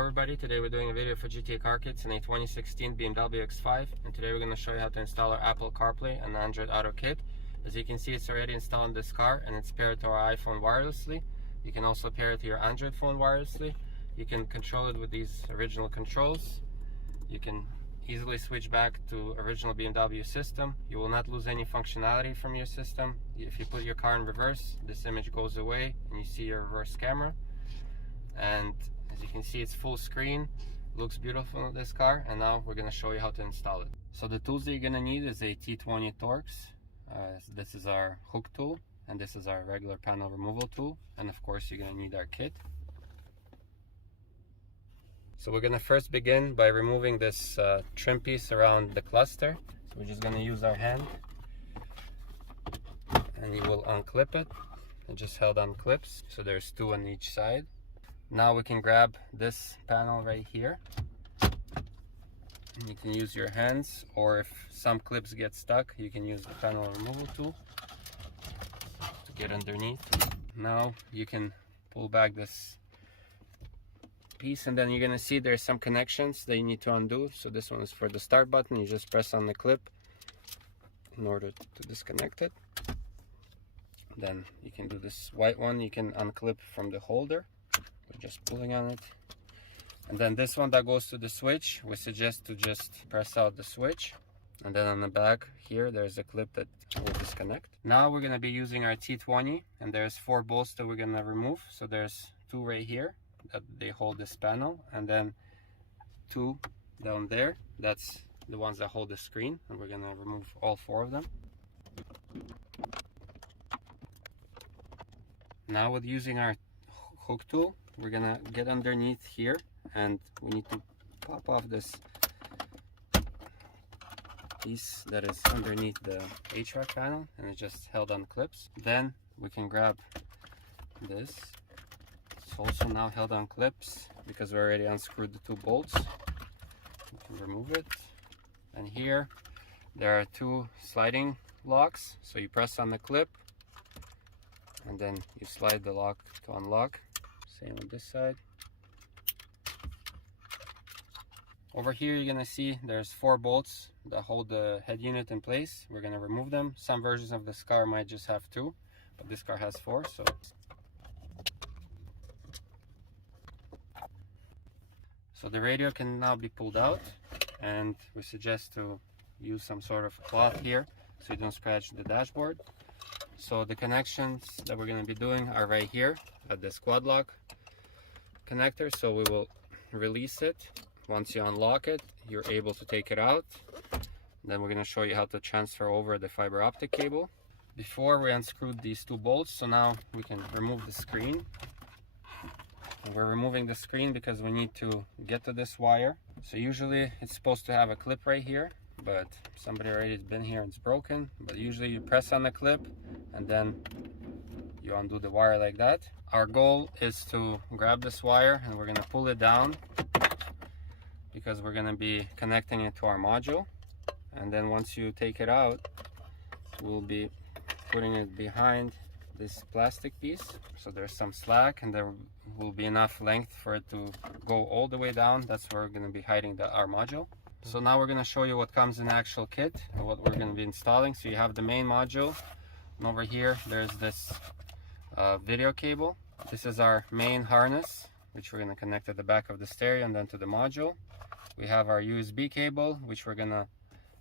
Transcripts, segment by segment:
everybody, today we're doing a video for GTA Car Kits in a 2016 BMW X5, and today we're going to show you how to install our Apple CarPlay and Android Auto kit. As you can see, it's already installed in this car and it's paired to our iPhone wirelessly. You can also pair it to your Android phone wirelessly. You can control it with these original controls. You can easily switch back to original BMW system. You will not lose any functionality from your system. If you put your car in reverse, this image goes away and you see your reverse camera. And as you can see, it's full screen, looks beautiful in this car. And now we're going to show you how to install it. So the tools that you're going to need is a T20 Torx. This is our hook tool, and this is our regular panel removal tool, and of course you're going to need our kit. So we're going to first begin by removing this trim piece around the cluster. So we're just going to use our hand, and you will unclip it. It just held on clips, so there's two on each side. Now we can grab this panel right here. You can use your hands, or if some clips get stuck, you can use the panel removal tool to get underneath. Now you can pull back this piece, and then you're going to see there's some connections that you need to undo. So this one is for the start button. You just press on the clip in order to disconnect it. Then you can do this white one, you can unclip from the holder. We're just pulling on it. And then this one that goes to the switch, we suggest to just press out the switch. And then on the back here, there's a clip that will disconnect. Now we're going to be using our T20, and there's 4 bolts that we're going to remove. So there's 2 right here that they hold this panel, and then 2 down there. That's the ones that hold the screen, and we're going to remove all 4 of them. Now with using our hook tool, we're gonna get underneath here, and we need to pop off this piece that is underneath the HVAC panel, and it's just held on clips. Then we can grab this. It's also now held on clips because we already unscrewed the 2 bolts. We can remove it. And here there are 2 sliding locks, so you press on the clip and then you slide the lock to unlock. Same on this side. Over here you're gonna see there's 4 bolts that hold the head unit in place. We're gonna remove them. Some versions of this car might just have 2, but this car has 4. So the radio can now be pulled out, and we suggest to use some sort of cloth here so you don't scratch the dashboard. So the connections that we're going to be doing are right here at this quad lock connector. So we will release it. Once you unlock it, you're able to take it out. Then we're going to show you how to transfer over the fiber optic cable. Before we unscrewed these 2 bolts, so now we can remove the screen. And we're removing the screen because we need to get to this wire. So usually it's supposed to have a clip right here, but somebody already has been here and it's broken. But usually you press on the clip and then you undo the wire like that. Our goal is to grab this wire, and we're going to pull it down because we're going to be connecting it to our module. And then once you take it out, we'll be putting it behind this plastic piece. So there's some slack, and there will be enough length for it to go all the way down. That's where we're going to be hiding our module. So now we're going to show you what comes in the actual kit and what we're going to be installing. So you have the main module, and over here there's this video cable. This is our main harness, which we're going to connect at the back of the stereo and then to the module. We have our USB cable, which we're going to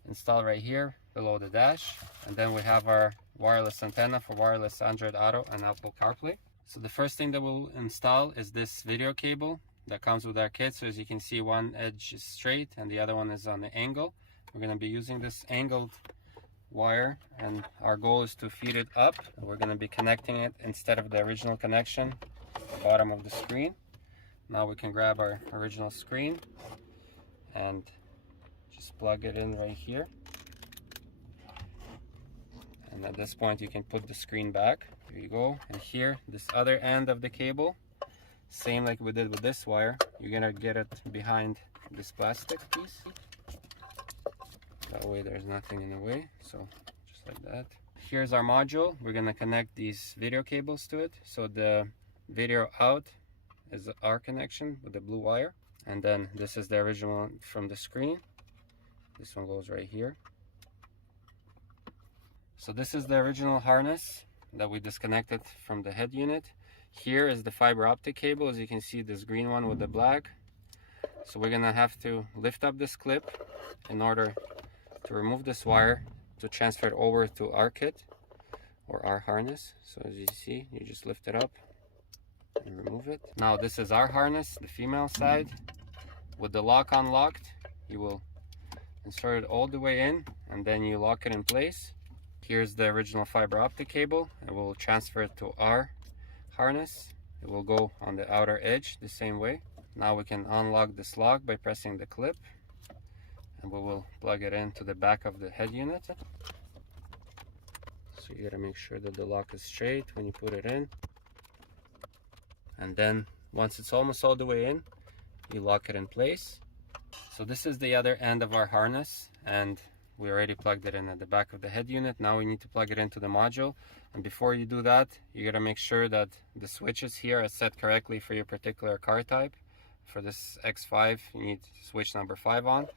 install right here below the dash. And then we have our wireless antenna for wireless Android Auto and Apple CarPlay. So the first thing that we'll install is this video cable that comes with our kit. So as you can see, one edge is straight and the other one is on the angle. We're going to be using this angled wire, and our goal is to feed it up. We're going to be connecting it instead of the original connection at the bottom of the screen. Now we can grab our original screen and just plug it in right here. And at this point you can put the screen back. Here you go. And here, this other end of the cable, same like we did with this wire, you're gonna get it behind this plastic piece. That way there's nothing in the way, so just like that. Here's our module. We're gonna connect these video cables to it. So the video out is our connection with the blue wire. And then this is the original one from the screen. This one goes right here. So this is the original harness that we disconnected from the head unit. Here is the fiber optic cable, as you can see, this green one with the black. So we're gonna have to lift up this clip in order to remove this wire to transfer it over to our kit or our harness. So as you see, you just lift it up and remove it. Now this is our harness, the female side. With the lock unlocked, you will insert it all the way in and then you lock it in place. Here's the original fiber optic cable, and we'll transfer it to our harness. It will go on the outer edge the same way. Now we can unlock this lock by pressing the clip, and we will plug it into the back of the head unit. So you gotta make sure that the lock is straight when you put it in. And then once it's almost all the way in, you lock it in place. So this is the other end of our harness, and we already plugged it in at the back of the head unit. Now we need to plug it into the module. And before you do that, you gotta make sure that the switches here are set correctly for your particular car type. For this X5, you need switch number 5 on.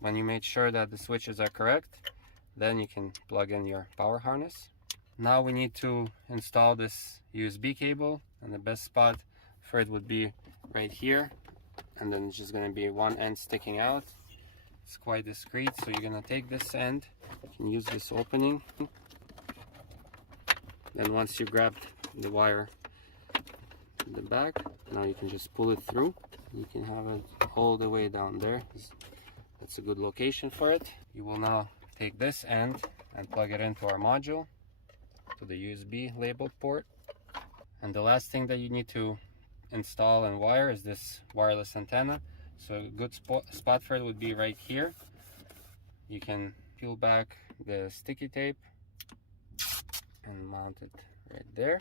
When you make sure that the switches are correct, then you can plug in your power harness. Now we need to install this USB cable, and the best spot for it would be right here. And then it's just gonna be one end sticking out. It's quite discreet, so you're gonna take this end, you can use this opening. Then once you grab the wire in the back, now you can just pull it through. You can have it all the way down there. That's a good location for it. You will now take this end and plug it into our module, to the USB labeled port. And the last thing that you need to install and wire is this wireless antenna. So a good spot for it would be right here. You can peel back the sticky tape and mount it right there.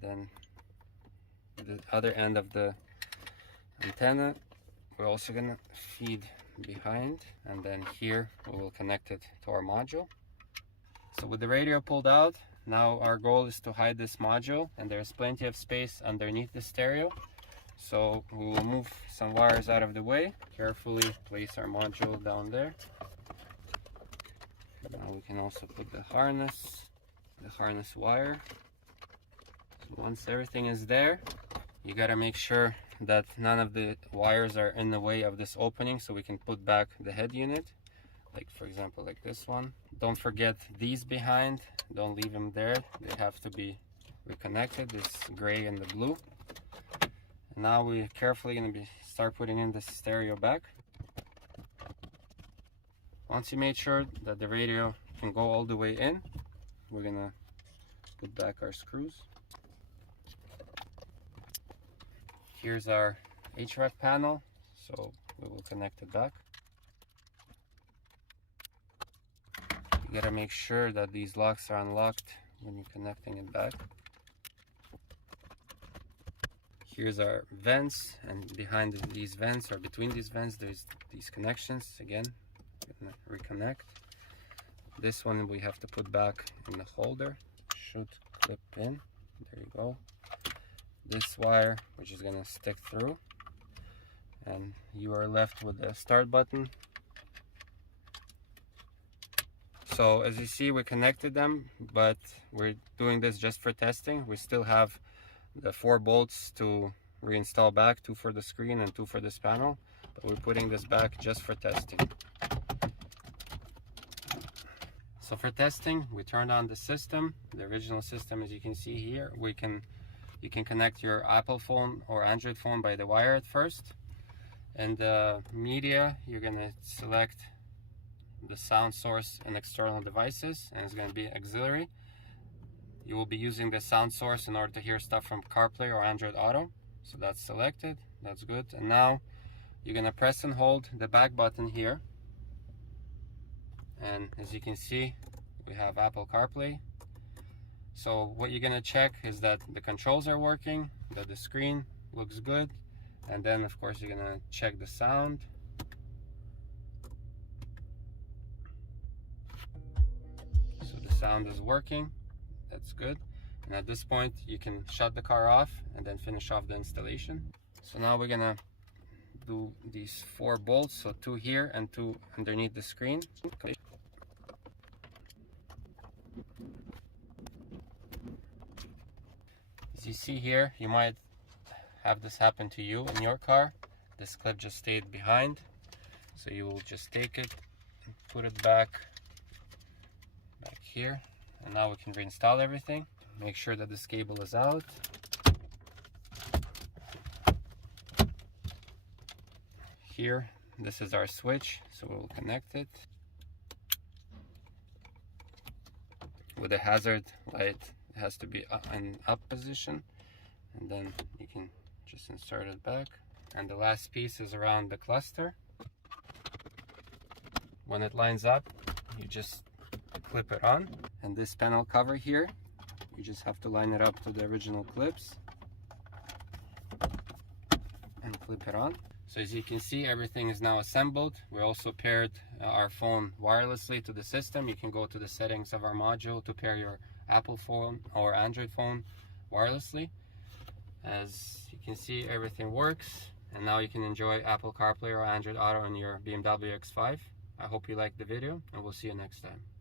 Then the other end of the antenna, we're also gonna feed behind, and then here we will connect it to our module. So with the radio pulled out, now our goal is to hide this module, and there's plenty of space underneath the stereo. So we will move some wires out of the way, carefully place our module down there. Now we can also put the harness wire. So once everything is there, you gotta make sure that none of the wires are in the way of this opening, so we can put back the head unit, like for example like this one. Don't forget these behind, don't leave them there, they have to be reconnected, this gray and the blue. And now we're carefully going to start putting in the stereo back. Once you made sure that the radio can go all the way in, we're going to put back our screws. Here's our HVAC panel, so we will connect it back. You gotta make sure that these locks are unlocked when you're connecting it back. Here's our vents, and behind these vents, or between these vents, there's these connections. Again, reconnect. This one we have to put back in the holder. Should clip in. There you go. This wire, which is gonna stick through, and you are left with the start button. So as you see, we connected them, but we're doing this just for testing. We still have the 4 bolts to reinstall back, 2 for the screen and 2 for this panel, but we're putting this back just for testing. So for testing, we turned on the system, the original system. As you can see here, you can connect your Apple phone or Android phone by the wire at first. And media, you're gonna select the sound source and external devices, and it's going to be auxiliary. You will be using the sound source in order to hear stuff from CarPlay or AndroidAuto. So that's selected, that's good. And now you're going to press and hold the back button here, and as you can see, we have Apple CarPlay. So what you're going to check is that the controls are working, that the screen looks good, and then of course you're going to check the sound. Sound is working, that's good. And at this point you can shut the car off and then finish off the installation. So now we're gonna do these 4 bolts, so 2 here and 2 underneath the screen. As you see here, you might have this happen to you in your car. This clip just stayed behind, so you will just take it and put it back here, and now we can reinstall everything. Make sure that this cable is out. Here, this is our switch, so we'll connect it. With the hazard light, it has to be in up position, and then you can just insert it back. And the last piece is around the cluster. When it lines up, you just clip it on. And this panel cover here, you just have to line it up to the original clips and clip it on. So as you can see, everything is now assembled. We also paired our phone wirelessly to the system. You can go to the settings of our module to pair your Apple phone or Android phone wirelessly. As you can see, everything works, and now you can enjoy Apple CarPlay or Android Auto on your BMW X5. I hope you liked the video, and we'll see you next time.